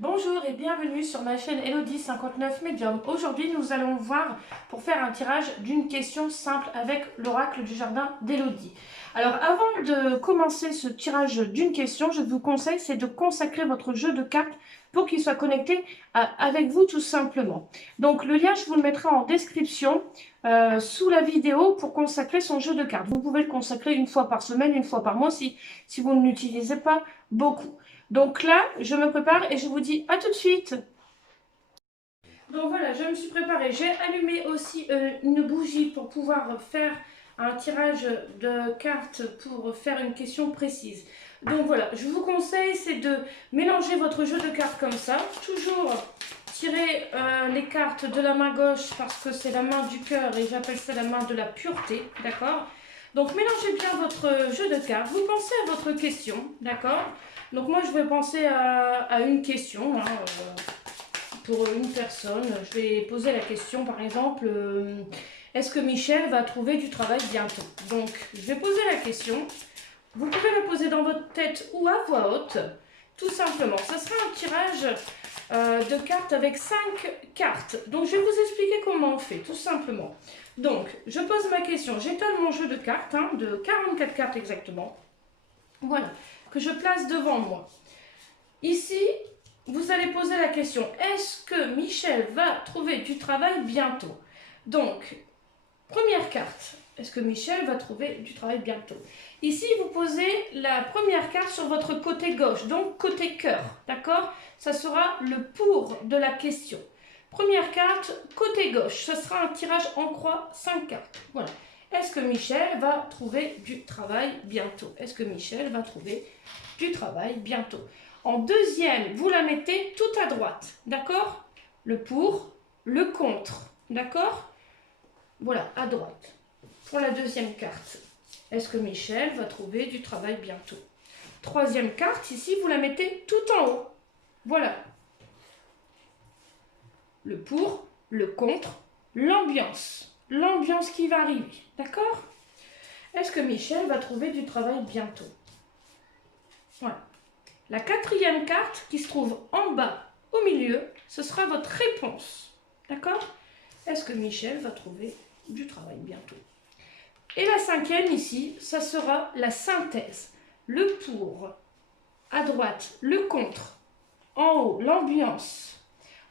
Bonjour et bienvenue sur ma chaîne Elodie59 Medium. Aujourd'hui, nous allons voir pour faire un tirage d'une question simple avec l'oracle du jardin d'Elodie. Alors, avant de commencer ce tirage d'une question, je vous conseille, c'est de consacrer votre jeu de cartes pour qu'il soit connecté avec vous tout simplement. Donc, le lien, je vous le mettrai en description sous la vidéo pour consacrer son jeu de cartes. Vous pouvez le consacrer une fois par semaine, une fois par mois si vous ne l'utilisez pas beaucoup. Donc là, je me prépare et je vous dis à tout de suite. Donc voilà, je me suis préparée. J'ai allumé aussi une bougie pour pouvoir faire un tirage de cartes pour faire une question précise. Donc voilà, je vous conseille, c'est de mélanger votre jeu de cartes comme ça. Toujours tirer les cartes de la main gauche parce que c'est la main du cœur et j'appelle ça la main de la pureté, d'accord? Donc mélangez bien votre jeu de cartes. Vous pensez à votre question, d'accord? Donc moi je vais penser à une question pour une personne. Je vais poser la question par exemple, est-ce que Michel va trouver du travail bientôt? Donc je vais poser la question. Vous pouvez la poser dans votre tête ou à voix haute, tout simplement. Ce sera un tirage de cartes avec 5 cartes. Donc je vais vous expliquer comment on fait, tout simplement. Donc je pose ma question, j'étale mon jeu de cartes, de 44 cartes exactement. Voilà, que je place devant moi. Ici, vous allez poser la question, est-ce que Michel va trouver du travail bientôt? Donc, première carte, est-ce que Michel va trouver du travail bientôt? Ici, vous posez la première carte sur votre côté gauche, donc côté cœur, d'accord? Ça sera le pour de la question. Première carte, côté gauche, ce sera un tirage en croix, 5 cartes. Voilà. Est-ce que Michel va trouver du travail bientôt? Est-ce que Michel va trouver du travail bientôt? En deuxième, vous la mettez tout à droite, d'accord? Le pour, le contre, d'accord? Voilà, à droite. Pour la deuxième carte, est-ce que Michel va trouver du travail bientôt? Troisième carte, ici, vous la mettez tout en haut. Voilà. Le pour, le contre, l'ambiance. L'ambiance qui va arriver, d'accord? Est-ce que Michel va trouver du travail bientôt? Voilà. La quatrième carte qui se trouve en bas au milieu, ce sera votre réponse. D'accord? Est-ce que Michel va trouver du travail bientôt? Et la cinquième ici, ça sera la synthèse. Le pour, à droite, le contre, en haut, l'ambiance.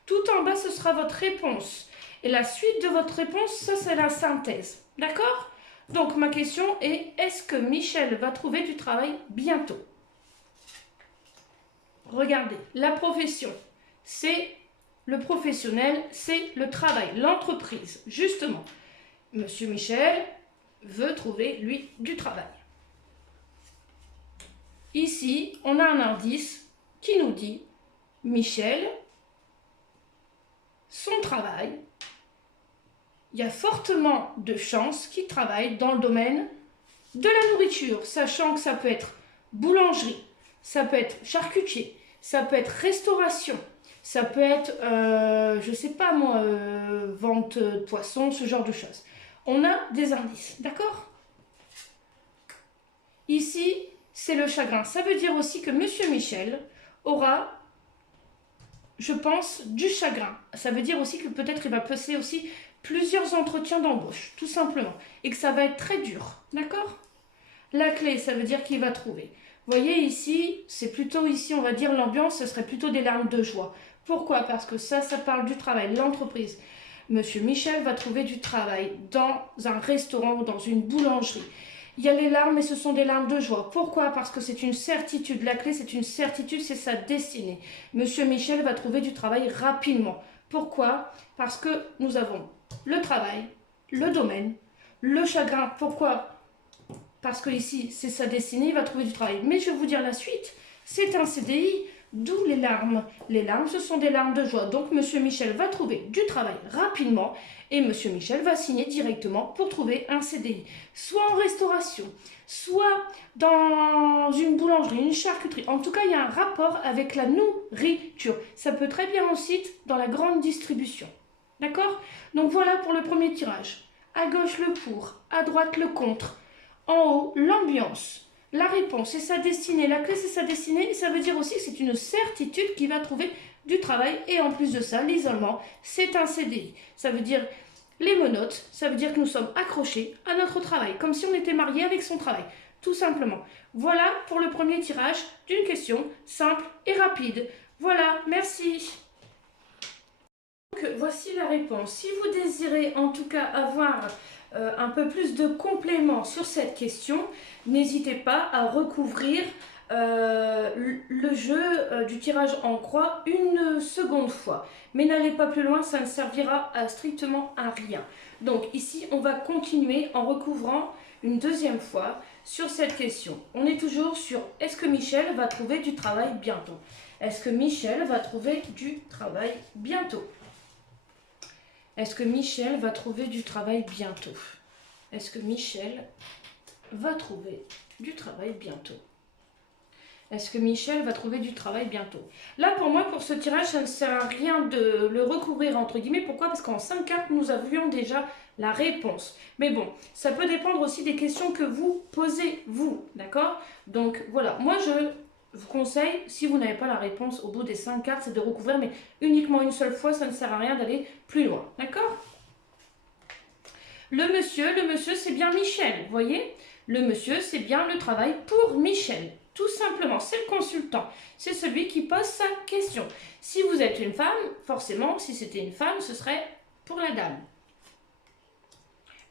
Tout en bas, ce sera votre réponse. Et la suite de votre réponse, ça c'est la synthèse. D'accord? Donc ma question est, est-ce que Michel va trouver du travail bientôt? Regardez, la profession, c'est le professionnel, c'est le travail, l'entreprise. Justement, Monsieur Michel veut trouver, lui, du travail. Ici, on a un indice qui nous dit, Michel, son travail, il y a fortement de chances qu'il travaille dans le domaine de la nourriture, sachant que ça peut être boulangerie, ça peut être charcutier, ça peut être restauration, ça peut être, je sais pas moi, vente de poissons, ce genre de choses. On a des indices, d'accord? Ici, c'est le chagrin. Ça veut dire aussi que Monsieur Michel aura, je pense, du chagrin. Ça veut dire aussi que peut-être il va passer aussi plusieurs entretiens d'embauche, tout simplement. Et que ça va être très dur, d'accord? La clé, ça veut dire qu'il va trouver. Vous voyez ici, c'est plutôt ici, on va dire l'ambiance, ce serait plutôt des larmes de joie. Pourquoi? Parce que ça parle du travail, l'entreprise. Monsieur Michel va trouver du travail dans un restaurant ou dans une boulangerie. Il y a les larmes, mais ce sont des larmes de joie. Pourquoi? Parce que c'est une certitude. La clé, c'est une certitude, c'est sa destinée. Monsieur Michel va trouver du travail rapidement. Pourquoi? Parce que nous avons le travail, le domaine, le chagrin. Pourquoi? Parce que ici, c'est sa destinée, il va trouver du travail. Mais je vais vous dire la suite, c'est un CDI, d'où les larmes. Les larmes, ce sont des larmes de joie. Donc, Monsieur Michel va trouver du travail rapidement et Monsieur Michel va signer directement pour trouver un CDI. Soit en restauration, soit dans une boulangerie, une charcuterie. En tout cas, il y a un rapport avec la nourriture. Ça peut très bien aussi être dans la grande distribution. D'accord? Donc, voilà pour le premier tirage. À gauche, le pour, à droite, le contre. En haut, l'ambiance. la réponse, c'est sa destinée, la clé, c'est sa destinée, et ça veut dire aussi que c'est une certitude qu'il va trouver du travail, et en plus de ça, l'isolement, c'est un CDI. Ça veut dire les menottes, ça veut dire que nous sommes accrochés à notre travail, comme si on était marié avec son travail, tout simplement. Voilà pour le premier tirage d'une question simple et rapide. Voilà, merci. Donc, voici la réponse. Si vous désirez en tout cas avoir un peu plus de compléments sur cette question, n'hésitez pas à recouvrir le jeu du tirage en croix une seconde fois. Mais n'allez pas plus loin, ça ne servira strictement à rien. Donc ici, on va continuer en recouvrant une deuxième fois sur cette question. On est toujours sur est-ce que Michel va trouver du travail bientôt? Est-ce que Michel va trouver du travail bientôt? Est-ce que Michel va trouver du travail bientôt? Est-ce que Michel va trouver du travail bientôt? Est-ce que Michel va trouver du travail bientôt? Là, pour moi, pour ce tirage, ça ne sert à rien de le recouvrir, entre guillemets. Pourquoi? Parce qu'en 5 cartes, nous avions déjà la réponse. Mais bon, ça peut dépendre aussi des questions que vous posez, vous, d'accord? Donc, voilà. Moi, je vous conseille, si vous n'avez pas la réponse au bout des 5 cartes, c'est de recouvrir, mais uniquement une seule fois, ça ne sert à rien d'aller plus loin, d'accord? Le monsieur, c'est bien Michel, vous voyez? Le monsieur, c'est bien le travail pour Michel. Tout simplement, c'est le consultant. C'est celui qui pose sa question. Si vous êtes une femme, forcément, si c'était une femme, ce serait pour la dame.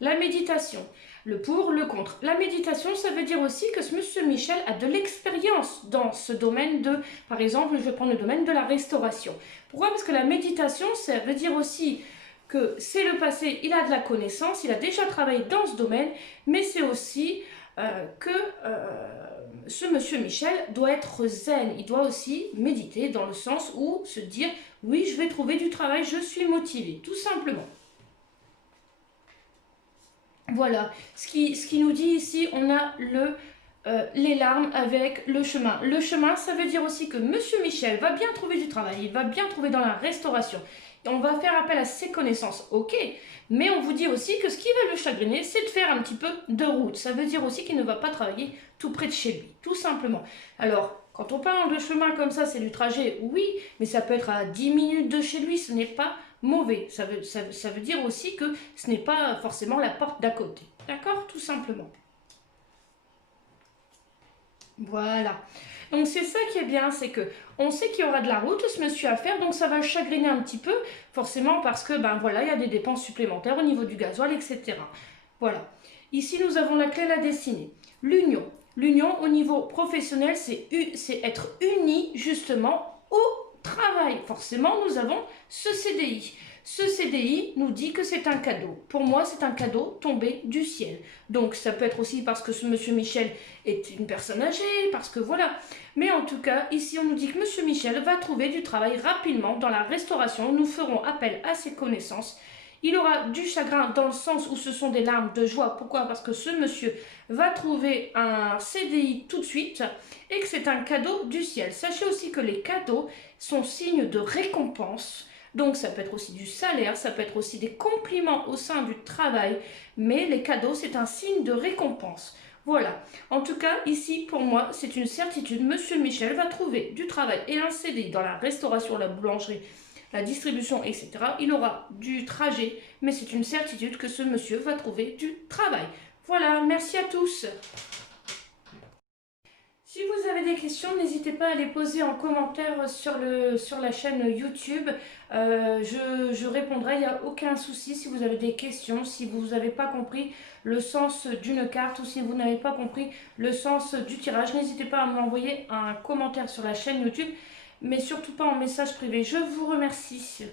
La méditation, le pour, le contre. La méditation, ça veut dire aussi que ce monsieur Michel a de l'expérience dans ce domaine de, par exemple, je vais prendre le domaine de la restauration. Pourquoi? Parce que la méditation, ça veut dire aussi que c'est le passé, il a de la connaissance, il a déjà travaillé dans ce domaine, mais c'est aussi que ce monsieur Michel doit être zen, il doit aussi méditer dans le sens où se dire oui, je vais trouver du travail, je suis motivé, tout simplement. Voilà, ce qui nous dit ici, on a les larmes avec le chemin. Le chemin, ça veut dire aussi que monsieur Michel va bien trouver du travail, il va bien trouver dans la restauration. Et on va faire appel à ses connaissances, ok, mais on vous dit aussi que ce qui va le chagriner, c'est de faire un petit peu de route. Ça veut dire aussi qu'il ne va pas travailler tout près de chez lui, tout simplement. Alors, quand on parle de chemin comme ça, c'est du trajet, oui, mais ça peut être à 10 minutes de chez lui, ce n'est pas mauvais. Ça veut dire aussi que ce n'est pas forcément la porte d'à côté. D'accord? Tout simplement. Voilà. Donc c'est ça qui est bien, c'est que on sait qu'il y aura de la route, ce monsieur à faire, donc ça va le chagriner un petit peu, forcément parce que ben voilà, il y a des dépenses supplémentaires au niveau du gasoil, etc. Voilà. Ici nous avons la clé, la destinée. L'union. L'union au niveau professionnel, c'est être unis justement au travail. Forcément, nous avons ce CDI. Ce CDI nous dit que c'est un cadeau. Pour moi, c'est un cadeau tombé du ciel. Donc, ça peut être aussi parce que ce monsieur Michel est une personne âgée, parce que voilà. Mais en tout cas, ici, on nous dit que monsieur Michel va trouver du travail rapidement dans la restauration. Nous ferons appel à ses connaissances. Il aura du chagrin dans le sens où ce sont des larmes de joie. Pourquoi? Parce que ce monsieur va trouver un CDI tout de suite et que c'est un cadeau du ciel. Sachez aussi que les cadeaux sont signes de récompense. Donc ça peut être aussi du salaire, ça peut être aussi des compliments au sein du travail, mais les cadeaux, c'est un signe de récompense. Voilà. En tout cas, ici, pour moi, c'est une certitude. Monsieur Michel va trouver du travail et un CDI dans la restauration, la boulangerie, la distribution, etc. Il aura du trajet, mais c'est une certitude que ce monsieur va trouver du travail. Voilà, merci à tous. Si vous avez des questions, n'hésitez pas à les poser en commentaire sur la chaîne YouTube. Je répondrai, il n'y a aucun souci si vous avez des questions, si vous n'avez pas compris le sens d'une carte ou si vous n'avez pas compris le sens du tirage. N'hésitez pas à m'envoyer un commentaire sur la chaîne YouTube, mais surtout pas en message privé. Je vous remercie.